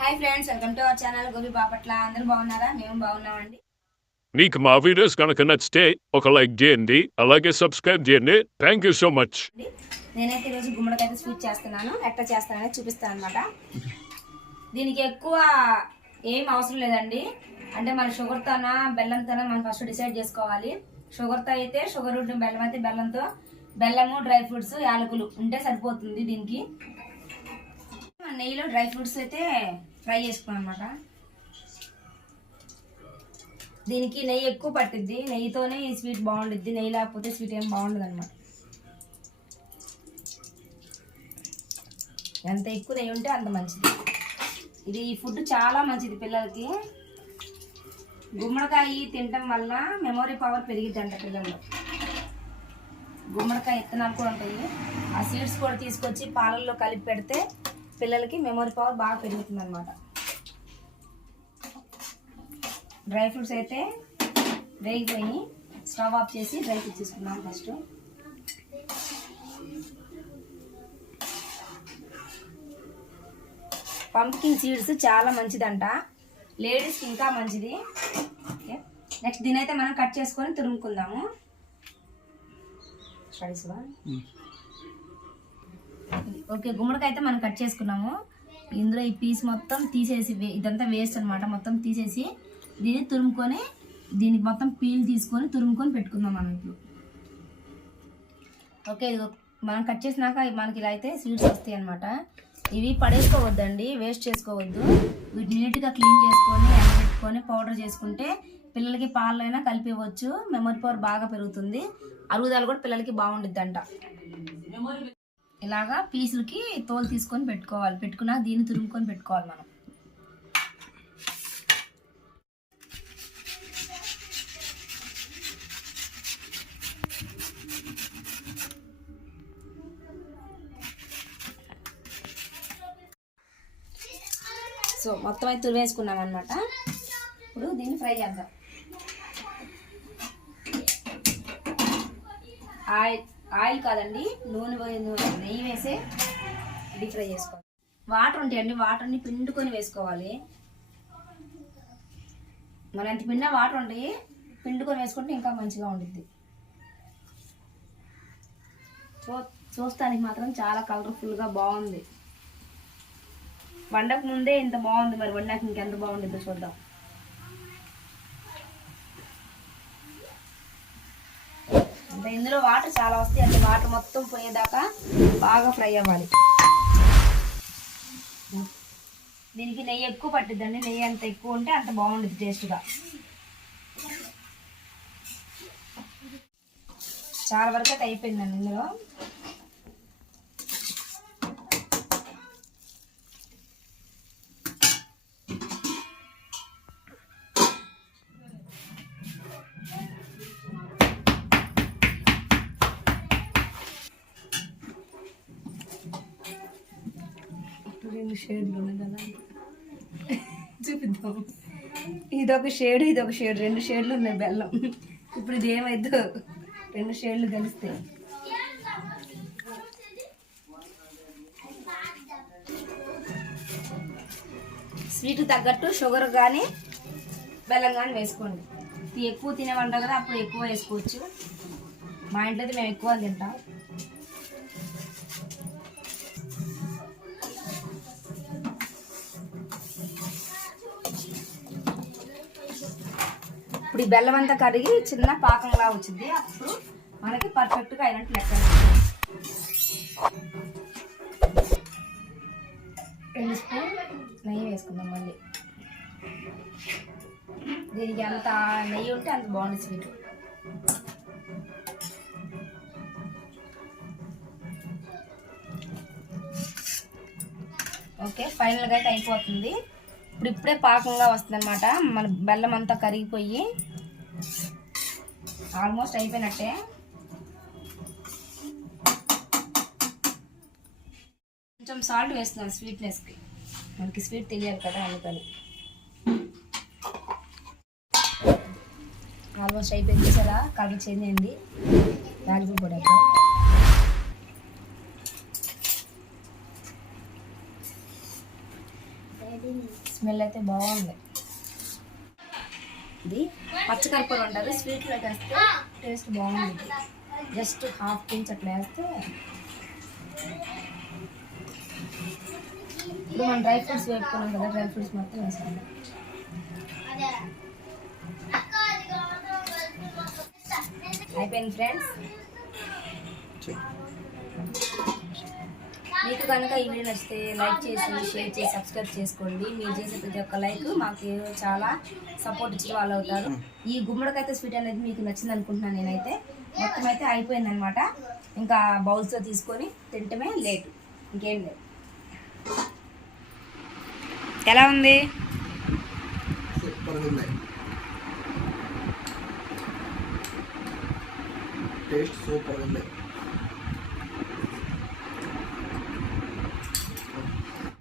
Hi friends welcome to our channel Gobi Bapatla అందరూ బాగున్నారా? మేము బాగున్నామండి. మీకు మా వీడియోస్ కనుక నచ్చితే ఒక లైక్ చేయండి అలాగే సబ్స్క్రైబ్ చేయండి. థ్యాంక్ యూ సో మచ్ నేనైతే ఈరోజు గుమ్మడికాయ స్వీట్ చేస్తున్నాను. ఎట్లా చేస్తానని చూపిస్తాను అనమాట దీనికి ఎక్కువ ఏం అవసరం లేదండి. అంటే మన షుగర్తోనా బెల్లంతోనా మనం ఫస్ట్ డిసైడ్ చేసుకోవాలి. షుగర్తో అయితే షుగర్ బెల్లం అయితే బెల్లంతో. బెల్లము డ్రై ఫ్రూట్స్ యాలకులు ఉంటే సరిపోతుంది దీనికి. మన నెయ్యిలో డ్రై ఫ్రూట్స్ అయితే ఫ్రై చేసుకున్నాం అనమాట దీనికి నెయ్యి ఎక్కువ పట్టిద్ది. నెయ్యితోనే ఈ స్వీట్ బాగుండిద్ది. నెయ్యి లేకపోతే స్వీట్ ఏం బాగుండదు అనమాట ఎంత ఎక్కువ నెయ్యి ఉంటే అంత మంచిది. ఇది ఈ ఫుడ్ చాలా మంచిది పిల్లలకి. గుమ్మడికాయ తినటం వల్ల మెమొరీ పవర్ పెరిగిద్దంట పిల్లల్లో. గుమ్మడికాయ విత్తనాలు కూడా ఉంటాయి. ఆ సీడ్స్ కూడా తీసుకొచ్చి పాలల్లో కలిపి పెడితే పిల్లలకి మెమొరీ పవర్ బాగా పెరుగుతుంది అనమాట డ్రై ఫ్రూట్స్ అయితే వేగిపోయి స్టవ్ ఆఫ్ చేసి డ్రై ఫ్రూట్స్ తీసుకున్నాం ఫస్ట్. పంప్కిన్ సీడ్స్ చాలా మంచిదంట. లేడీస్కి ఇంకా మంచిది. ఓకే. నెక్స్ట్ దీని అయితే మనం కట్ చేసుకొని తురుముకుందాము. ఓకే గుమ్మడికాయ అయితే మనం కట్ చేసుకున్నాము. ఇందులో ఈ పీస్ మొత్తం తీసేసి ఇదంతా వేస్ట్ అనమాట మొత్తం తీసేసి దీన్ని తురుముకొని దీనికి మొత్తం పీల్ తీసుకొని తురుముకొని పెట్టుకుందాం మనం ఇప్పుడు. ఓకే ఇది మనం కట్ చేసినాక మనకి ఇలా అయితే సీడ్స్ వస్తాయి అనమాట ఇవి పడేసుకోవద్దండి వేస్ట్ చేసుకోవద్దు. వీటిని నీట్గా క్లీన్ చేసుకొని ఎండబెట్టుకొని పౌడర్ చేసుకుంటే పిల్లలకి పాలైనా కలిపివ్వచ్చు. మెమరీ పవర్ బాగా పెరుగుతుంది. అరుగుదల కూడా పిల్లలకి బాగుండిద్ది అంట ఇలాగా పీసులకి తోలు తీసుకొని పెట్టుకోవాలి. పెట్టుకున్నాక దీన్ని తురుముకొని పెట్టుకోవాలి మనం. సో మొత్తం అయితే తురివేసుకున్నాం అనమాట ఇప్పుడు దీన్ని ఫ్రై చేద్దాం. ఆయిల్ ఆయిల్ కాదండి నూనె పోయి- నూనె నెయ్యి వేసి డీప్ ఫ్రై చేసుకోవాలి. వాటర్ ఉంటాయండి వాటర్ని పిండుకొని వేసుకోవాలి. మన ఎంత పిండిన వాటర్ ఉంటాయి పిండుకొని వేసుకుంటే ఇంకా మంచిగా ఉంటుంది చూ చూస్తానికి మాత్రం చాలా కలర్ఫుల్గా బాగుంది. వండక ముందే ఇంత బాగుంది మరి వండాక ఇంకెంత బాగుండిద్దో చూద్దాం. అంటే ఇందులో వాటర్ చాలా వస్తాయి అంటే వాటర్ మొత్తం పోయేదాకా బాగా ఫ్రై అవ్వాలి. దీనికి నెయ్యి ఎక్కువ పట్టిద్దండి నెయ్యి అంత ఎక్కువ ఉంటే అంత బాగుంటుంది టేస్ట్గా. చాలా వరకు అయితే అయిపోయిందండి ఇందులో. రెండు షేడ్లు ఉన్నాయి కదా. చూపిద్దాం. ఇదొక షేడ్ ఇదొక షేడ్ రెండు షేడ్లు ఉన్నాయి బెల్లం. ఇప్పుడు ఇది ఏమైద్దో రెండు షేడ్లు కలిస్తే. స్వీట్ తగ్గట్టు షుగర్ కానీ బెల్లం కానీ వేసుకోండి. ఎక్కువ తినేవంట కదా అప్పుడు ఎక్కువ వేసుకోవచ్చు. మా ఇంట్లో అయితే మేము ఎక్కువ తింటాం. ఇప్పుడు ఈ బెల్లం అంతా కరిగి చిన్న పాకంలా వచ్చింది. అప్పుడు మనకి పర్ఫెక్ట్గా అయినట్టు లెక్క రెండు స్పూన్ నెయ్యి వేసుకుందాం మళ్ళీ. దీనికి అంత నెయ్యి ఉంటే అంత బాగుంది స్వీట్. ఓకే ఫైనల్గా అయితే అయిపోతుంది. ఇప్పుడు ఇప్పుడే పాకంగా వస్తుందన్నమాట. మన బెల్లం అంతా కరిగిపోయి ఆల్మోస్ట్ అయిపోయినట్టే. కొంచెం సాల్ట్ వేస్తున్నాను స్వీట్నెస్కి. మనకి స్వీట్ తెలియాలి కదా అందుకని. ఆల్మోస్ట్ అయిపోయింది సరే కలర్ చేంజ్ అయింది. వాల్యూ కూడా స్మెల్ అయితే బాగుంది. ఇది పచ్చకర్పూరం ఉంటుంది స్వీట్లో వేస్తే టేస్ట్ బాగుంది జస్ట్ హాఫ్ పించ్ అట్లా వేస్తే ఇప్పుడు మనం డ్రై ఫ్రూట్స్ వేపుకున్నాం కదా డ్రై ఫ్రూట్స్ మొత్తం వేసాము. అయిపోయింది ఫ్రెండ్స్ మీకు కనుక ఈ వీడియో నచ్చితే లైక్ చేసి షేర్ చేసి సబ్స్క్రైబ్ చేసుకోండి. మీరు చేసే ప్రతి ఒక్క లైక్ మాకు చాలా సపోర్ట్ ఇచ్చిన వాళ్ళు అవుతారు. ఈ గుమ్మడికైతే స్వీట్ అనేది మీకు నచ్చింది అనుకుంటున్నాను నేనైతే. మొత్తం అయితే అయిపోయిందనమాట ఇంకా బౌల్స్లో తీసుకొని తింటమే లేటు ఇంకేం లేదు. ఎలా ఉంది? టేస్ట్ సూపర్ ఉంది.